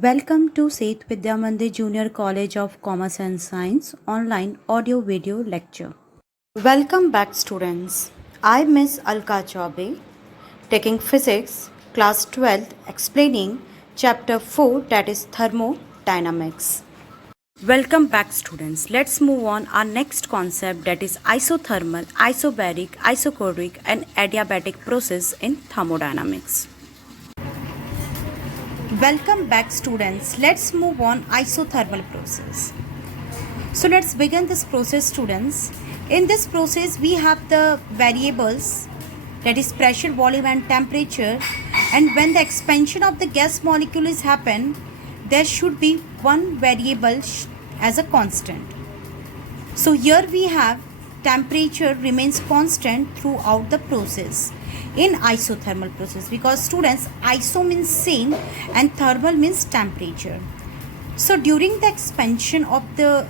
Welcome to Seth Vidyamandir Junior College of Commerce and Science online audio video lecture. Welcome back students. I Miss Alka Chaube taking physics class 12th explaining chapter 4 that is thermodynamics. Welcome back students. Let's move on our next concept that is isothermal, isobaric, isochoric and adiabatic process in thermodynamics. Welcome back students. Let's move on isothermal process. So let's begin this process students. In this process we have the variables that is pressure, volume and temperature, and when the expansion of the gas molecule is happen, there should be one variable as a constant. So here we have temperature remains constant throughout the process in isothermal process, because students, iso means same and thermal means temperature. So during the expansion of the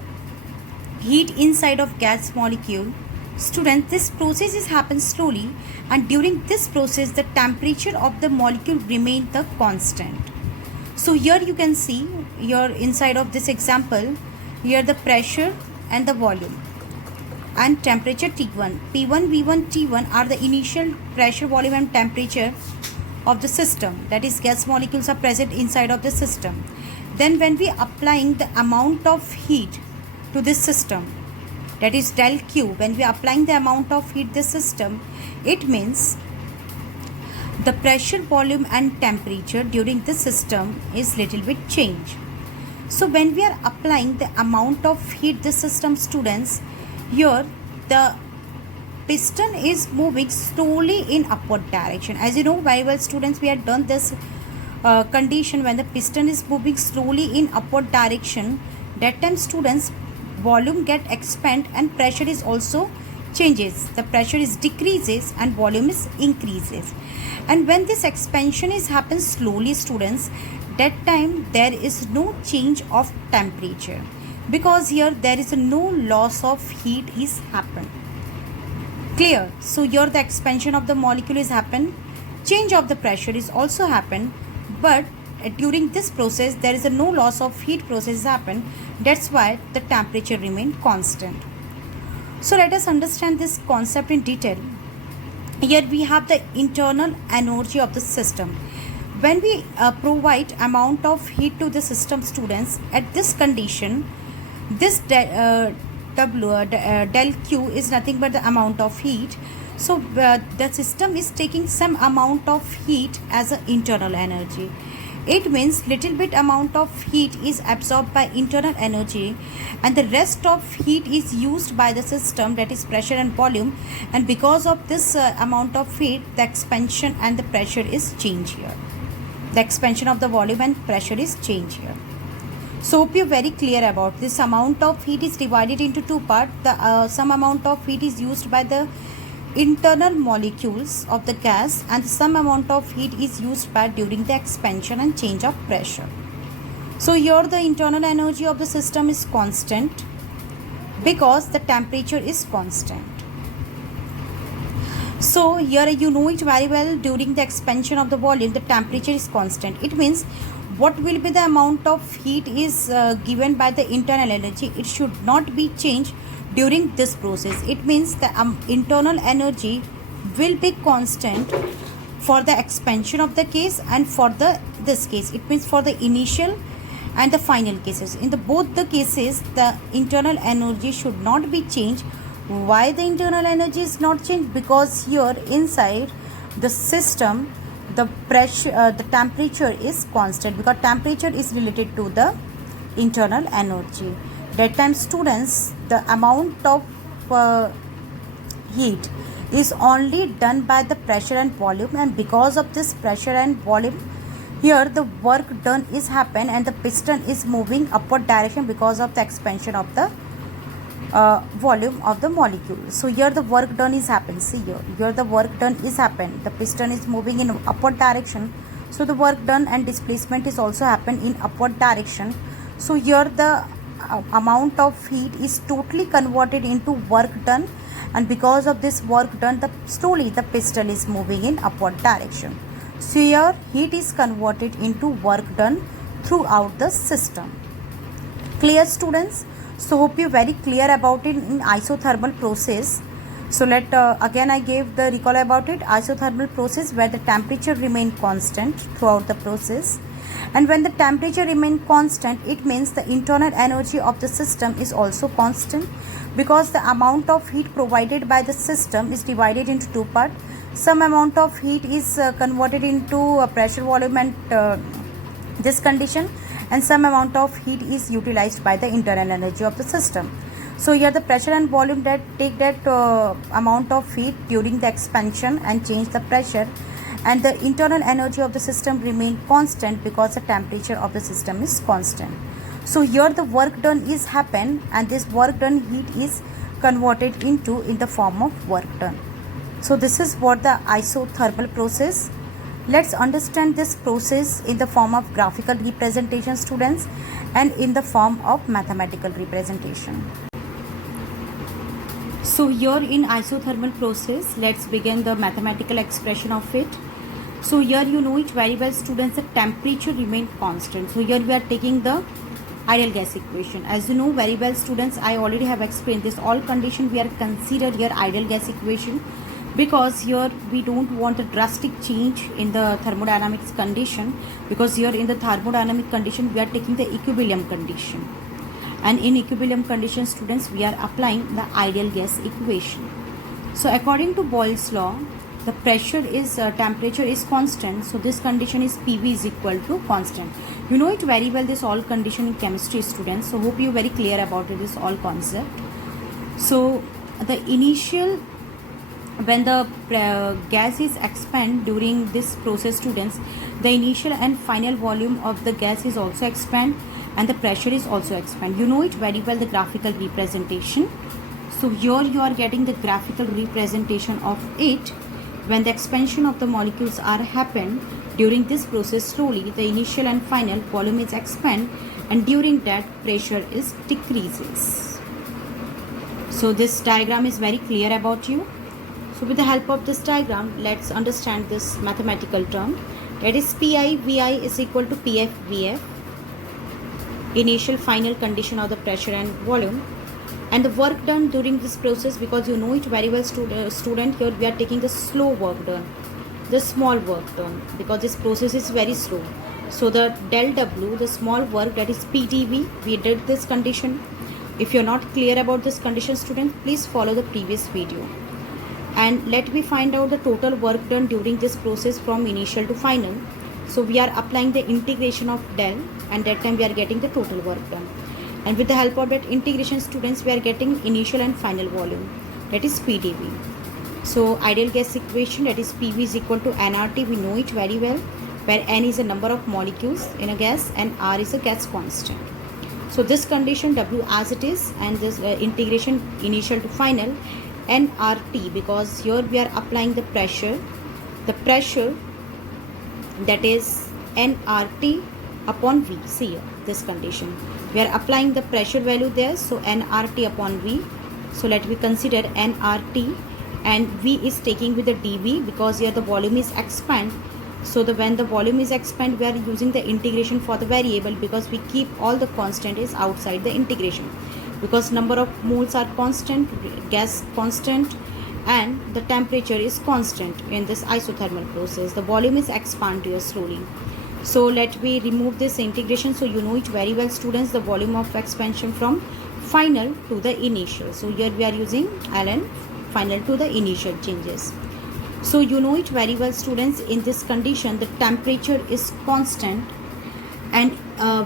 heat inside of gas molecule, students, this process is happens slowly, and during this process the temperature of the molecule remain the constant. So here you can see here inside of this example, here the pressure and the volume and temperature T1. P1, V1, T1 are the initial pressure, volume and temperature of the system, that is gas molecules are present inside of the system. Then when we applying the amount of heat to this system, that is del Q, when we applying the amount of heat this system, it means the pressure, volume and temperature during the system is little bit change. So when we are applying the amount of heat the system students, here the piston is moving slowly in upward direction. As you know very well students, we had done this condition when the piston is moving slowly in upward direction. That time students, volume get expand and pressure is also changes. The pressure is decreases and volume is increases. And when this expansion is happens slowly students, that time there is no change of temperature, because here there is no loss of heat is happened. Clear? So here the expansion of the molecule is happen, change of the pressure is also happen, but during this process there is a no loss of heat process happen. That's why the temperature remain constant. So let us understand this concept in detail. Here we have the internal energy of the system. When we provide amount of heat to the system students, at this condition, this del Q is nothing but the amount of heat. So the system is taking some amount of heat as an internal energy. It means little bit amount of heat is absorbed by internal energy, and the rest of heat is used by the system, that is pressure and volume, and because of this amount of heat, the expansion and the pressure is changed here. The expansion of the volume and pressure is changed here. So hope you're very clear about this. Amount of heat is divided into two parts. The some amount of heat is used by the internal molecules of the gas, and some amount of heat is used by during the expansion and change of pressure. So here the internal energy of the system is constant because the temperature is constant. So here you know it very well, during the expansion of the volume the temperature is constant. It means what will be the amount of heat is given by the internal energy, it should not be changed during this process. It means the internal energy will be constant for the expansion of the case and for this case. It means for the initial and the final cases. In the both the cases the internal energy should not be changed. Why the internal energy is not changed? Because here inside the system the pressure, the temperature is constant, because temperature is related to the internal energy. That time students, the amount of heat is only done by the pressure and volume, and because of this pressure and volume, here the work done is happen and the piston is moving upward direction because of the expansion of the volume of the molecule. So here the work done is happen. See here the work done is happen. The piston is moving in upward direction. So the work done and displacement is also happen in upward direction. So here the amount of heat is totally converted into work done, and because of this work done, slowly the piston is moving in upward direction. So here heat is converted into work done throughout the system. Clear, students? So hope you very clear about it in isothermal process. So again I gave the recall about it. Isothermal process where the temperature remain constant throughout the process, and when the temperature remain constant, it means the internal energy of the system is also constant, because the amount of heat provided by the system is divided into two parts. Some amount of heat is converted into pressure, volume, and this condition, and some amount of heat is utilized by the internal energy of the system. So here the pressure and volume that take that amount of heat during the expansion and change the pressure, and the internal energy of the system remain constant because the temperature of the system is constant. So here the work done is happen, and this work done heat is converted into in the form of work done. So this is what the isothermal process. Let's understand this process in the form of graphical representation, students, and in the form of mathematical representation. So here in isothermal process, let's begin the mathematical expression of it. So here you know it very well, students, the temperature remain constant. So here we are taking the ideal gas equation. As you know very well, students, I already have explained this. All condition we are considered here ideal gas equation, because here we don't want a drastic change in the thermodynamics condition, because here in the thermodynamic condition we are taking the equilibrium condition, and in equilibrium condition, students, we are applying the ideal gas equation. So according to Boyle's law, the pressure is temperature is constant, so this condition is PV is equal to constant. You know it very well, this all condition in chemistry, students, so hope you very clear about it, this all concept. So the initial, when the gas is expand during this process, students, the initial and final volume of the gas is also expand, and the pressure is also expand. You know it very well, the graphical representation. So here you are getting the graphical representation of it. When the expansion of the molecules are happened during this process, slowly the initial and final volume is expand, and during that pressure is decreases. So this diagram is very clear about you. So with the help of this diagram, let's understand this mathematical term, that is Pi Vi is equal to Pf Vf, initial final condition of the pressure and volume, and the work done during this process, because you know it very well, student, here we are taking the slow work done, the small work done, because this process is very slow. So the del W, the small work, that is PdV, we did this condition. If you are not clear about this condition, student, please follow the previous video. And let me find out the total work done during this process from initial to final. So we are applying the integration of del, and that time we are getting the total work done. And with the help of that integration, students, we are getting initial and final volume, that is PdV. So ideal gas equation, that is PV is equal to nRT, we know it very well, where n is a number of molecules in a gas and R is a gas constant. So this condition W as it is, and this integration initial to final nRT, because here we are applying the pressure that is nRT upon V. See here, this condition we are applying the pressure value there, so nRT upon V. So let me consider nRT, and V is taking with the dV, because here the volume is expand. So when the volume is expand, we are using the integration for the variable, because we keep all the constant is outside the integration, because number of moles are constant, gas constant, and the temperature is constant in this isothermal process. The volume is expand here slowly. So let me remove this integration. So you know it very well, students, the volume of expansion from final to the initial. So here we are using ln final to the initial changes. So you know it very well, students, in this condition the temperature is constant, and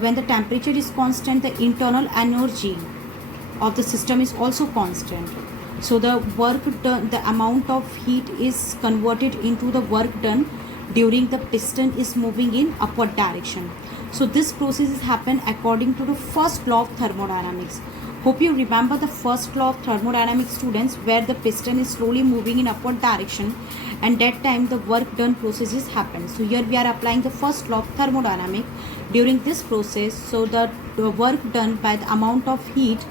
when the temperature is constant, the internal energy of the system is also constant. So the work done, the amount of heat is converted into the work done during the piston is moving in upward direction. So this process is happen according to the first law of thermodynamics. Hope you remember the first law of thermodynamics, students, where the piston is slowly moving in upward direction, and that time the work done process is happen. So here we are applying the first law of thermodynamics during this process. So the work done by the amount of heat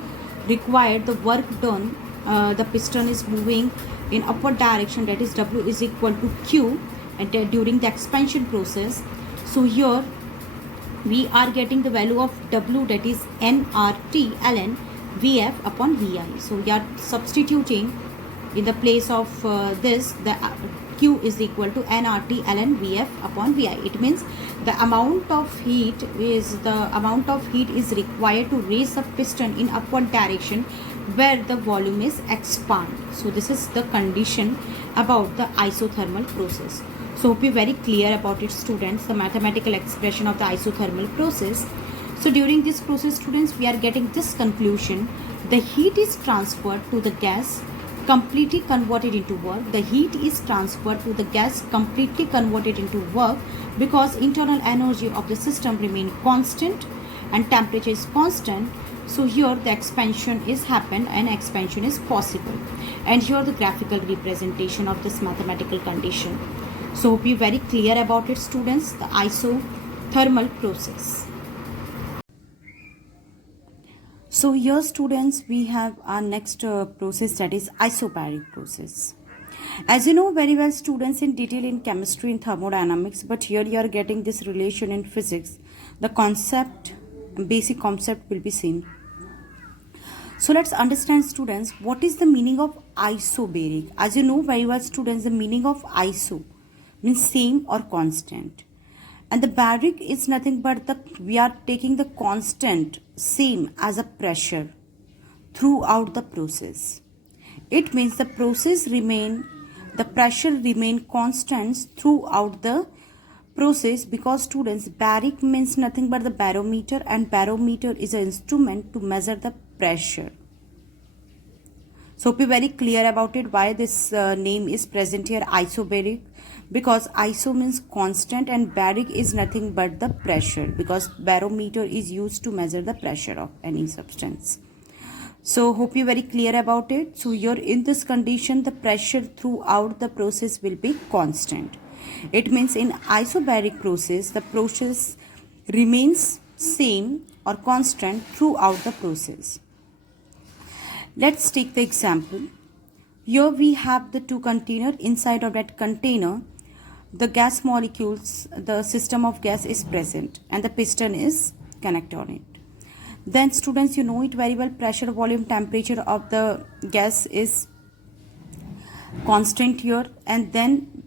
required, the work done, the piston is moving in upward direction, that is W is equal to Q, and during the expansion process. So here we are getting the value of W, that is nRT ln Vf upon Vi. So we are substituting in the place of this, the Q is equal to nRT ln Vf upon Vi. It means the amount of heat is required to raise the piston in upward direction where the volume is expand. So this is the condition about the isothermal process. So hope you very clear about it, students, the mathematical expression of the isothermal process. So during this process, students, we are getting this conclusion: the heat is transferred to the gas, completely converted into work. The heat is transferred to the gas, completely converted into work, because internal energy of the system remain constant and temperature is constant. So here the expansion is happened and expansion is possible. And here the graphical representation of this mathematical condition. So hope you very clear about it, students, the isothermal process. So here, students, we have our next process, that is isobaric process. As you know very well, students, in detail in chemistry and thermodynamics, but here you are getting this relation in physics. The concept, basic concept will be seen. So let's understand, students, what is the meaning of isobaric. As you know very well, students, the meaning of iso means same or constant. And the baric is nothing but we are taking the constant same as a pressure throughout the process. It means the pressure remain constant throughout the process, because, students, baric means nothing but the barometer, and barometer is an instrument to measure the pressure. So be very clear about it, why this name is present here, isobaric, because iso means constant and baric is nothing but the pressure, because barometer is used to measure the pressure of any substance. So hope you very clear about it. So here in this condition, the pressure throughout the process will be constant. It means in isobaric process, the process remains same or constant throughout the process. Let's take the example. Here we have the two container. Inside of that container, the gas molecules, the system of gas is present and the piston is connected on it. Then, students, you know it very well, pressure, volume, temperature of the gas is constant here, and then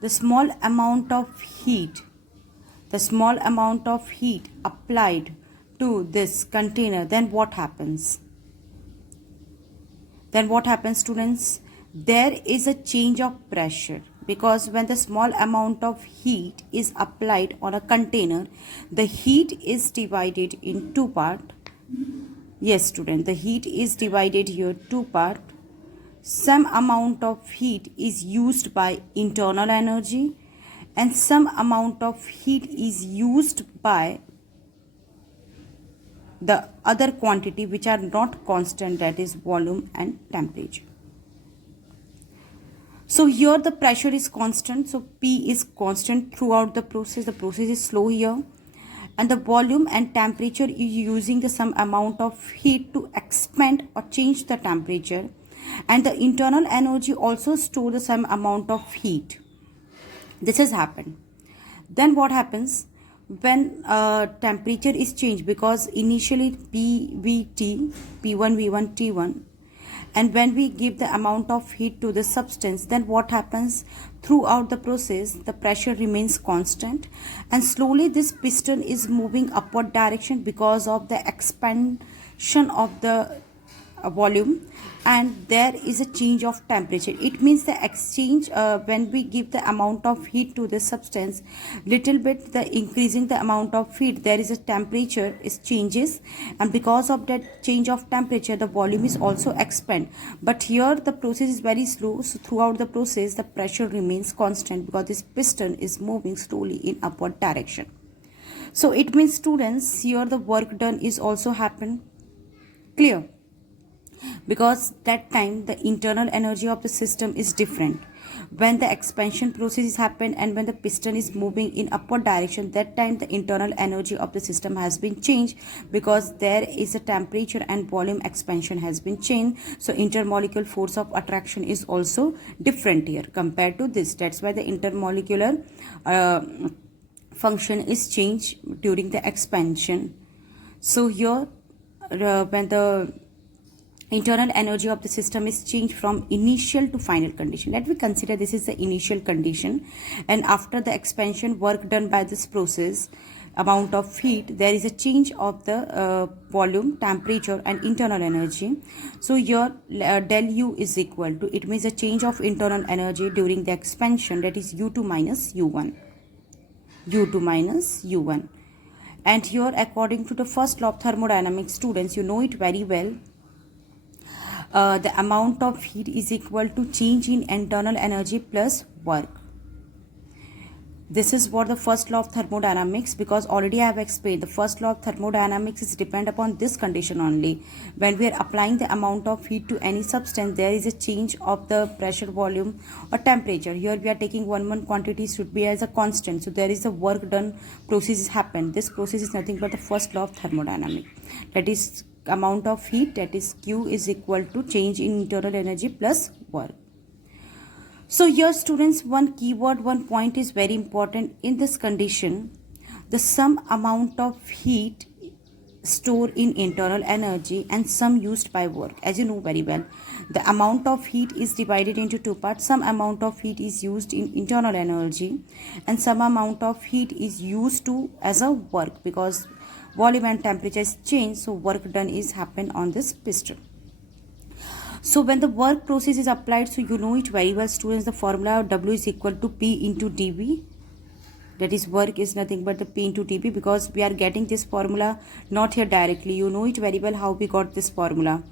the small amount of heat applied to this container, then what happens? Students? There is a change of pressure, because when the small amount of heat is applied on a container, the heat is divided in two parts. Yes, student, the heat is divided here two parts. Some amount of heat is used by internal energy and some amount of heat is used by the other quantity which are not constant, that is volume and temperature. So here the pressure is constant, so P is constant throughout the process. The process is slow here, and the volume and temperature is using the some amount of heat to expand or change the temperature, and the internal energy also store the some amount of heat. This has happened. Then what happens when temperature is changed? Because initially PVT, P1, V1, T1, and when we give the amount of heat to the substance, then what happens? Throughout the process, the pressure remains constant, and slowly this piston is moving upward direction because of the expansion of the volume, and there is a change of temperature. It means the exchange, when we give the amount of heat to the substance, little bit the increasing the amount of heat, there is a temperature is changes, and because of that change of temperature, the volume is also expand. But here the process is very slow, so throughout the process the pressure remains constant because this piston is moving slowly in upward direction. So it means, students, here the work done is also happen. Clear? Because that time the internal energy of the system is different. When the expansion process is happened and when the piston is moving in upward direction, that time the internal energy of the system has been changed because there is a temperature and volume expansion has been changed. So intermolecular force of attraction is also different here compared to this. That's why the intermolecular function is changed during the expansion. So here when the internal energy of the system is changed from initial to final condition, let me consider this is the initial condition, and after the expansion work done by this process, amount of heat, there is a change of the volume, temperature and internal energy. So here del U is equal to, it means a change of internal energy during the expansion, that is U2 minus U1, U2 minus U1. And here according to the first law of thermodynamics, students, you know it very well, the amount of heat is equal to change in internal energy plus work. This is what the first law of thermodynamics, because already I have explained the first law of thermodynamics is depend upon this condition only. When we are applying the amount of heat to any substance, there is a change of the pressure, volume or temperature. Here we are taking one quantity should be as a constant. So there is a work done process happen. This process is nothing but the first law of thermodynamics. That is amount of heat, that is Q is equal to change in internal energy plus work. So here students, one keyword, one point is very important in this condition. The sum amount of heat stored in internal energy and sum used by work. As you know very well, the amount of heat is divided into two parts. Some amount of heat is used in internal energy and some amount of heat is used to as a work, because volume and temperature is changed, so work done is happen on this piston. So when the work process is applied, so you know it very well students, the formula W is equal to P into dV. That is work is nothing but the P into dV, because we are getting this formula not here directly. You know it very well how we got this formula.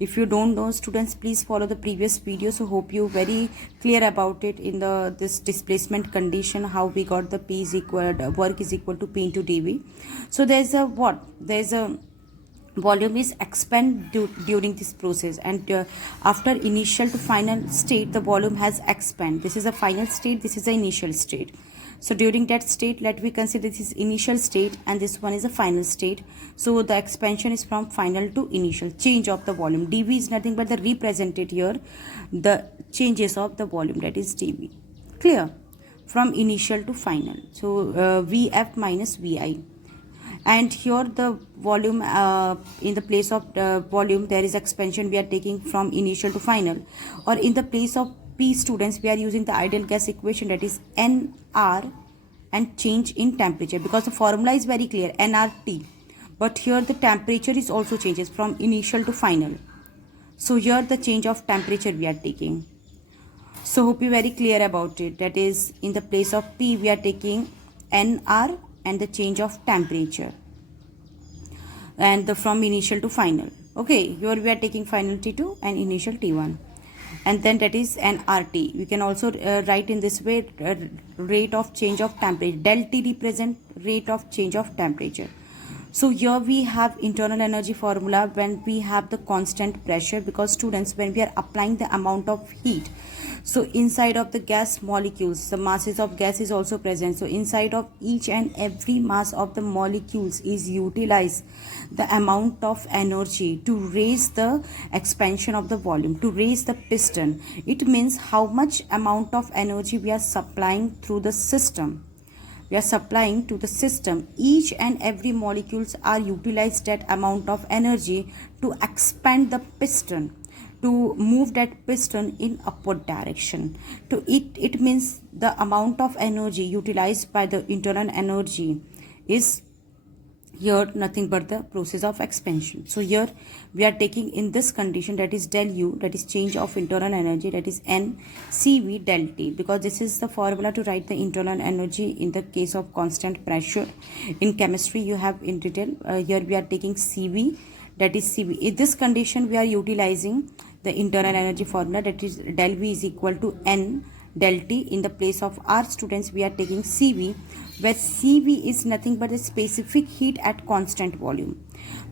If you don't know students, please follow the previous video. So hope you very clear about it in the this displacement condition, how we got the P is equal, work is equal to P into dV. So there's a what? There's a volume is expand during this process, and after initial to final state the volume has expand. This is a final state, this is the initial state. So during that state, let me consider this is initial state and this one is a final state. So the expansion is from final to initial, change of the volume. dV is nothing but the represented here the changes of the volume, that is dV. Clear? From initial to final. So Vf minus Vi. And here the volume, in the place of volume there is expansion, we are taking from initial to final, or in the place of P students we are using the ideal gas equation, that is nR and change in temperature, because the formula is very clear, nRT, but here the temperature is also changes from initial to final. So here the change of temperature we are taking. So hope you very clear about it, that is in the place of P we are taking nR and the change of temperature, and the from initial to final. Okay, here we are taking final T2 and initial T1, and then that is an RT. We can also write in this way, rate of change of temperature. Del T represent rate of change of temperature. So here we have internal energy formula when we have the constant pressure, because students, when we are applying the amount of heat, so inside of the gas molecules the masses of gas is also present. So inside of each and every mass of the molecules is utilized the amount of energy to raise the expansion of the volume, to raise the piston. It means how much amount of energy we are supplying through the system. We are supplying to the system, each and every molecules are utilized that amount of energy to expand the piston, to move that piston in upward direction. To it means the amount of energy utilized by the internal energy is here nothing but the process of expansion. So here we are taking in this condition, that is del U, that is change of internal energy, that is N CV del T, because this is the formula to write the internal energy in the case of constant pressure. In chemistry you have in detail. Here we are taking CV, that is CV. In this condition we are utilizing the internal energy formula, that is del V is equal to N del T. In the place of R students we are taking CV, where CV is nothing but a specific heat at constant volume.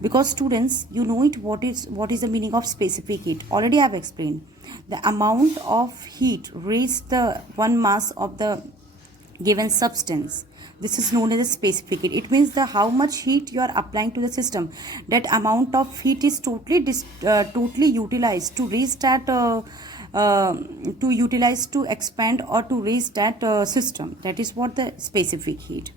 Because students, you know it, what is the meaning of specific heat? Already I have explained. The amount of heat raised the one mass of the given substance, this is known as a specific heat. It means the how much heat you are applying to the system, that amount of heat is totally utilized to raise that to expand or to raise that system. That is what the specific heat.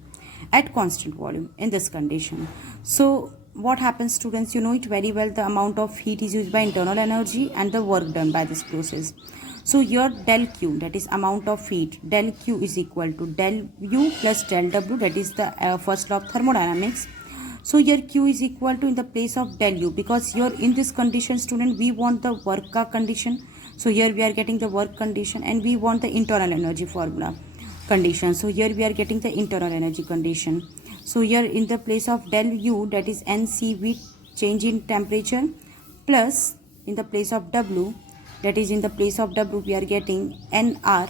at constant volume in this condition. So what happens, students? You know it very well, the amount of heat is used by internal energy and the work done by this process. So your del Q, that is amount of heat, del Q is equal to del U plus del W, that is the first law of thermodynamics. So here Q is equal to in the place of del U, because here in this condition, student, we want the work condition. So here we are getting the work condition, and we want the internal energy formula condition. So here we are getting the internal energy condition. So here in the place of del U, that is NCV, change in temperature, plus in the place of W, that is in the place of W, we are getting NR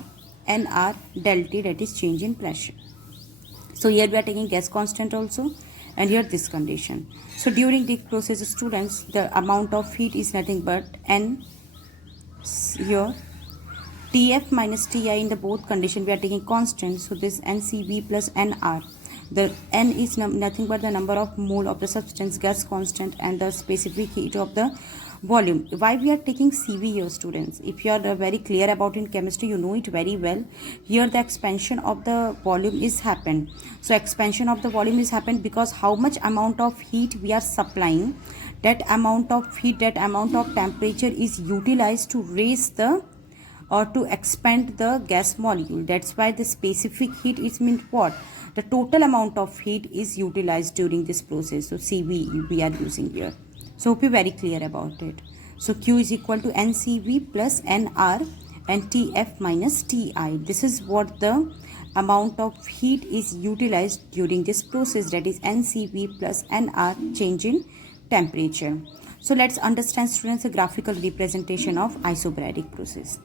del T, that is change in pressure. So here we are taking gas constant also, and here this condition. So during the process, students, the amount of heat is nothing but N, here Tf minus Ti, in the both condition we are taking constant. So this NCV plus Nr, the N is nothing but the number of mole of the substance, gas constant, and the specific heat of the volume. Why we are taking CV here, students? If you are very clear about in chemistry, you know it very well. Here the expansion of the volume is happened. So expansion of the volume is happened because how much amount of heat we are supplying, that amount of heat, that amount of temperature is utilized to raise the or to expand the gas molecule. That's why the specific heat is meant what? The total amount of heat is utilized during this process. So CV we are using here. So hope you very clear about it. So Q is equal to NCV plus NR and TF minus TI. This is what the amount of heat is utilized during this process, that is NCV plus NR, change in temperature. So let's understand, students, a graphical representation of isobaric process.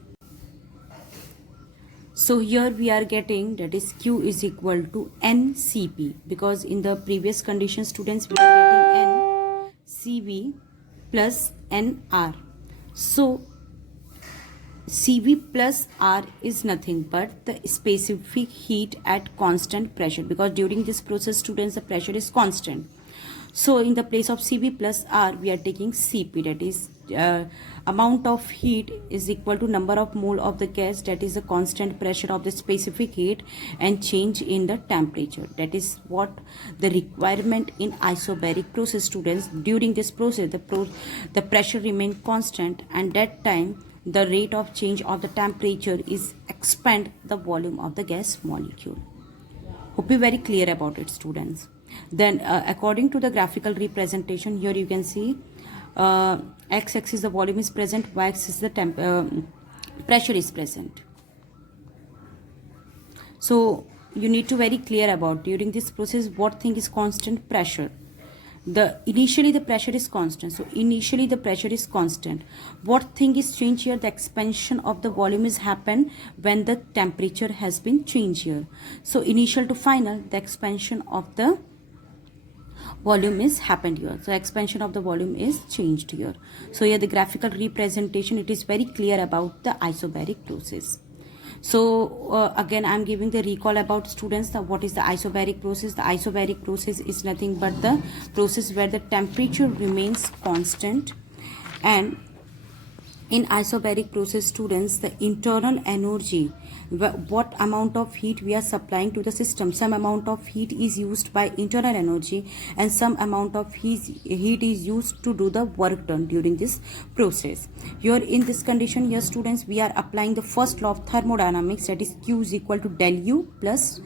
So here we are getting, that is Q is equal to NCP, because in the previous condition, students, we are getting NCV plus NR. So CV plus R is nothing but the specific heat at constant pressure, because during this process, students, the pressure is constant. So in the place of CV plus R, we are taking CP, that is amount of heat is equal to number of mole of the gas, that is the constant pressure of the specific heat, and change in the temperature. That is what the requirement in isobaric process, students. During this process, the pressure remains constant, and that time the rate of change of the temperature is expand the volume of the gas molecule. Hope you very clear about it, students. Then according to the graphical representation, here you can see x-axis the volume is present, y-axis the pressure is present. So you need to very clear about during this process what thing is constant? Pressure. Initially the pressure is constant. So initially the pressure is constant. What thing is changed here? The expansion of the volume is happen when the temperature has been changed here. So initial to final, the expansion of the volume is happened here. So expansion of the volume is changed here. So here the graphical representation, it is very clear about the isobaric process. So again I am giving the recall about, students, the what is the isobaric process. The isobaric process is nothing but the process where the temperature remains constant, and in isobaric process, students, the internal energy, what amount of heat we are supplying to the system, some amount of heat is used by internal energy, and some amount of heat is used to do the work done during this process. Here in this condition, here, students, we are applying the first law of thermodynamics, that is Q is equal to del U plus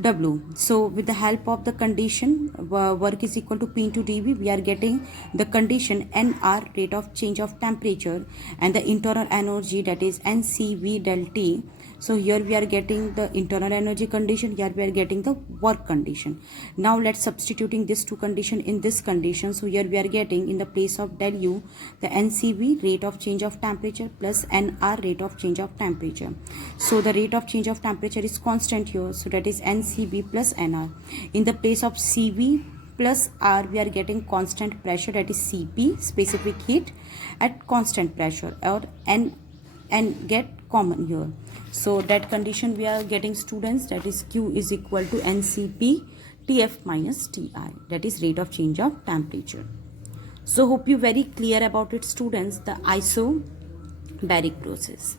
W. So with the help of the condition work is equal to P into dV, we are getting the condition NR, rate of change of temperature, and the internal energy, that is NCV del T. So here we are getting the internal energy condition, here we are getting the work condition. Now let's substituting these two condition in this condition. So here we are getting in the place of del U the NCV, rate of change of temperature, plus NR, rate of change of temperature. So the rate of change of temperature is constant here, so that is NCV plus NR. In the place of CV plus R, we are getting constant pressure, that is CP, specific heat at constant pressure, or N get common here. So that condition we are getting, students, that is Q is equal to NCP TF minus TI, that is rate of change of temperature. So hope you very clear about it, students, the isobaric process.